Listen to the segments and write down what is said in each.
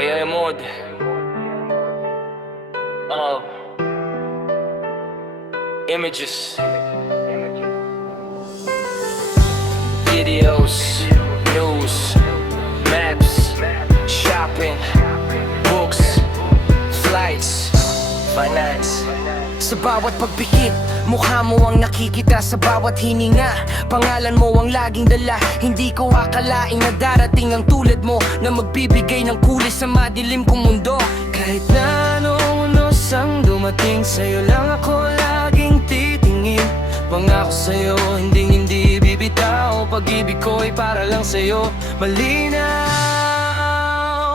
AI mode of images, videos, news, maps, shopping, books, flights, finance. Sa bawat pagpikit, mukha mo ang nakikita sa bawat hininga. Pangalan mo ang laging dala. Hindi ko akalain na darating ang tulad mo, na magbibigay ng kulay sa madilim kong mundo. Kahit na noong unos ang dumating, sa'yo lang ako laging titingin. Pangako sa'yo, hindi bibitaw. Pag-ibig ko ay para lang sa'yo, malinaw.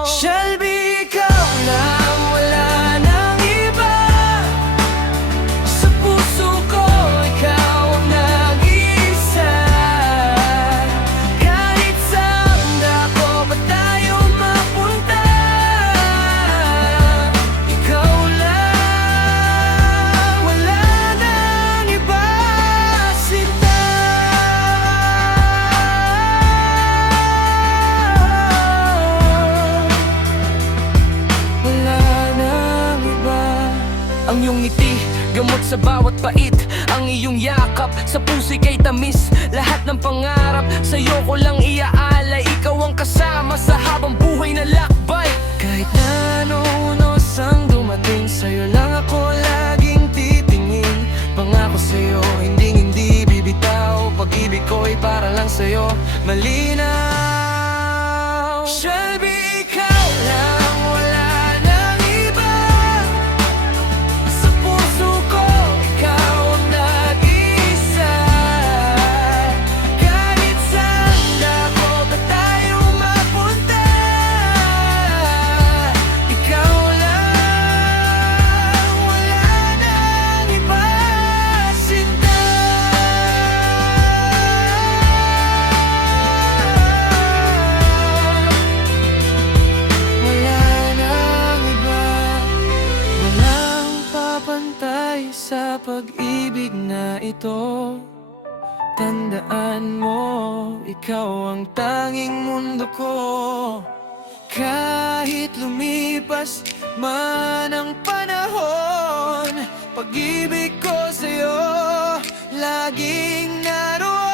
Shelby, ikaw lang, wala nang iba. Sa puso ko, ikaw ang nag-iisa. Kahit saan dako pa tayo mapunta, ikaw lang, wala nang iba. Sinta, wala nang iba. Ang iyong ngiti, gamot sa bawat pait. Ang iyong yakap, sa puso'y kay tamis. Lahat ng pangarap, sa'yo ko lang iaalay. Ikaw ang kasama sa habang buhay na lakbay. Kahit na noong unos ang dumating, sa'yo lang ako laging titingin. Pangako sa'yo, hindi bibitaw. Pag-ibig ko ay para lang sa'yo, malinaw. Shelby, ikaw lang, wala nang iba. Sa puso ko, ikaw ang nag-iisa. Kahit saan dako pa tayo mapunta, ikaw lang, wala nang iba. Sinta, wala nang iba. Walang papantay sa pag-ibig na ito. Tandaan mo, ikaw ang tanging mundo ko. Kahit lumipas man ang panahon, pag-ibig ko sa'yo laging naroon.